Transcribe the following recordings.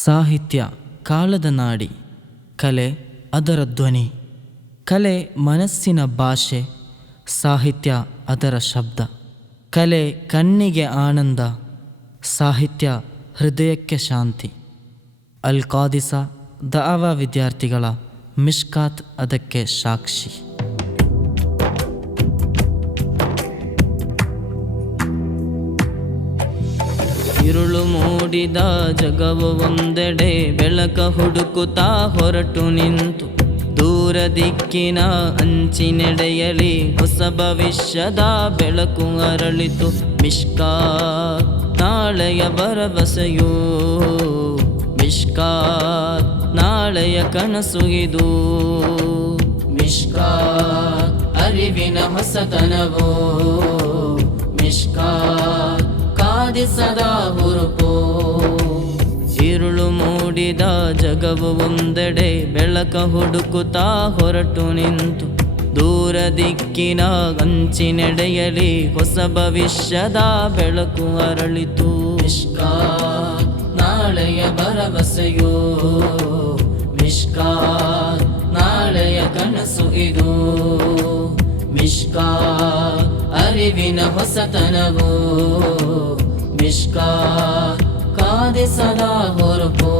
ಸಾಹಿತ್ಯ ಕಾಲದ ನಾಡಿ, ಕಲೆ ಅದರ ಧ್ವನಿ. ಕಲೆ ಮನಸ್ಸಿನ ಭಾಷೆ, ಸಾಹಿತ್ಯ ಅದರ ಶಬ್ದ. ಕಲೆ ಕಣ್ಣಿಗೆ ಆನಂದ, ಸಾಹಿತ್ಯ ಹೃದಯಕ್ಕೆ ಶಾಂತಿ. ಅಲ್ ಕಾದಿಸ ದಾವಾ ವಿದ್ಯಾರ್ಥಿಗಳ ಮಿಷ್ಕಾತ್ ಅದಕ್ಕೆ ಸಾಕ್ಷಿ. ഇരുളു ಮೂಡಿದ ಜಗವು ಒಂದೆಡೆ ಬೆಳಕ ಹುಡುಕುತ್ತಾ ಹೊರಟು ನಿಂತು, ದೂರ ದಿಕ್ಕಿನ ಅಂಚಿನೆಡೆಯಲಿ ಹೊಸ ಭವಿಷ್ಯದ ಬೆಳಕು ಅರಳಿತು. ಮಿಷ್ಕಾತ್ ನಾಳೆಯ ಭರವಸೆಯು, ಮಿಷ್ಕಾತ್ ನಾಳೆಯ ಕನಸು ಇದು. ಮಿಷ್ಕಾತ್ ಅರಿವಿನ ಹೊಸತನವೋ, ಮಿಷ್ಕಾತ್ ಕಾದಿಸದ ಹುರುಪು. ഇരുಳು ಮೂಡಿದ ಜಗವು ಒಂದೆಡೆ ಬೆಳಕ ಹುಡುಕುತ್ತಾ ಹೊರಟು ನಿಂತು, ದೂರ ದಿಕ್ಕಿನ ಅಂಚಿನೆಡೆಯಲಿ ಹೊಸ ಭವಿಷ್ಯದ ಬೆಳಕು ಅರಳಿತು. ಮಿಷ್ಕಾತ್ ನಾಳೆಯ ಭರವಸೆಯೋ, ಮಿಷ್ಕಾತ್ ನಾಳೆಯ ಕನಸು ಇದು. ಮಿಷ್ಕಾತ್ ಅರಿವಿನ ಹೊಸತನವೋ, ಮಿಷ್ಕಾತ್ ಕಾದಿಸದ ಹೊರಪೋ.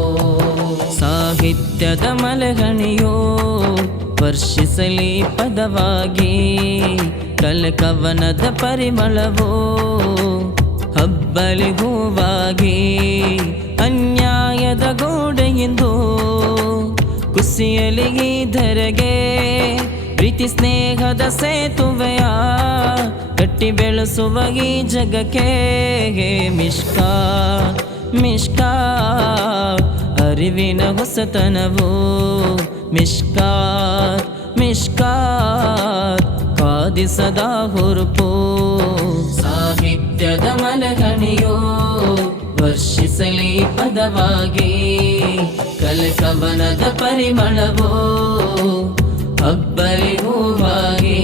ಸಾಹಿತ್ಯದ ಮಲೆಗಣಿಯೋ ವರ್ಷಿಸಲಿ ಪದವಾಗಿ, ಕಲೆ ಕವನದ ಪರಿಮಳವೋ ಹಬ್ಬಲಿ ಹೂವಾಗಿ. ಅನ್ಯಾಯದ ಗೋಡೆಯಿಂದು ಕುಸಿಯಲಿ ಈ ಧರೆಗೆ, ಪ್ರೀತಿ ಸ್ನೇಹದ ಸೇತುವೆಯ ಕಟ್ಟಿ ಬೆಳೆಸುವ ಈ ಜಗಕ್ಕೆ. ಮಿಷ್ಕಾತ್ ಮಿಷ್ಕಾತ್ ಅರಿವಿನ ಹೊಸತನವೋ, ಮಿಷ್ಕಾತ್ ಮಿಷ್ಕಾತ್ ಕಾದಿಸದ ಹುರುಪು. ಸಾಹಿತ್ಯದ ಮಲಗಣಿಯೋ ವರ್ಷಿಸಲಿ ಪದವಾಗಿ, ಕಲೆ ಕವನದ ಪರಿಮಳವೋ ಹಬ್ಬಲಿ ಹೂವಾಗಿ.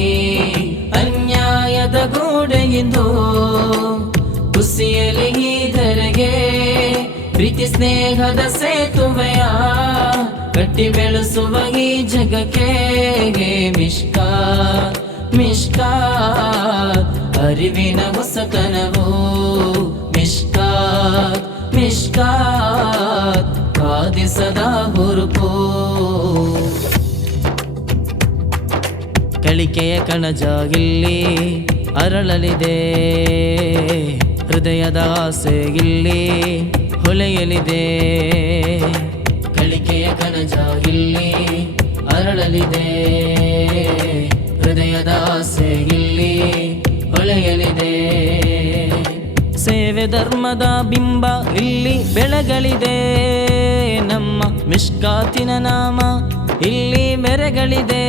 ಅನ್ಯಾಯದ ಗೋಡೆಯಿಂದು ಕುಸಿಯಲಿ ಈ ಧರೆಗೆ, ಪ್ರೀತಿ ಸ್ನೇಹದ ಸೇತುವೆಯ ಕಟ್ಟಿ ಬೆಳೆಸುವ ಈ ಜಗಕ್ಕೆ. ಮಿಷ್ಕಾತ್ ಮಿಷ್ಕಾತ್ ಅರಿವಿನ ಹೊಸತನವೋ, ಮಿಷ್ಕಾತ್ ಮಿಷ್ಕಾತ್ ಕಾದಿಸದ ಹುರುಪು. ಕಳಿಕೆಯ ಕಣಜ ಇಲ್ಲಿ ಅರಳಲಿದೆ, ಹೃದಯದ ಆಸೆ ಇಲ್ಲಿ ಹೊಳೆಯಲಿದೆ. ಕಳಿಕೆಯ ಕಣಜ ಇಲ್ಲಿ ಅರಳಲಿದೆ, ಹೃದಯದ ಆಸೆ ಇಲ್ಲಿ ಹೊಳೆಯಲಿದೆ. ಸೇವೆ ಧರ್ಮದ ಬಿಂಬ ಇಲ್ಲಿ ಬೆಳಗಲಿದೆ, ನಮ್ಮ ಮಿಷ್ಕಾತಿನ ನಾಮ ಇಲ್ಲಿ ಮೆರೆಗಳಿದೆ.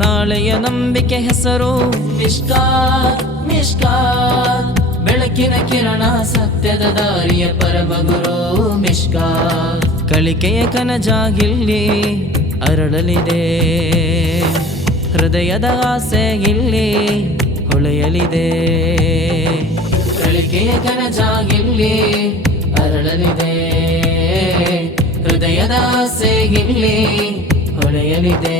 ನಾಳೆಯ ನಂಬಿಕೆ ಹೆಸರು ಮಿಷ್ಕಾತ್ ಮಿಷ್ಕಾತ್, ಬೆಳಕಿನ ಕಿರಣ ಸತ್ಯದ ದಾರಿಯ ಪರಮಗುರು. ಮಿಷ್ಕಾತ್ ಕಳಿಕೆಯ ಕನಜ ಇಲ್ಲಿ ಅರಳಲಿದೆ, ಹೃದಯದ ಆಸೆ ಇಲ್ಲಿ ಹೊಳೆಯಲಿದೆ. ಕಳಿಕೆಯ ಕನಜ ಇಲ್ಲಿ ಅರಳಲಿದೆ, ಹೃದಯದ ಆಸೆ ಇಲ್ಲಿ ಹೊಳೆಯಲಿದೆ.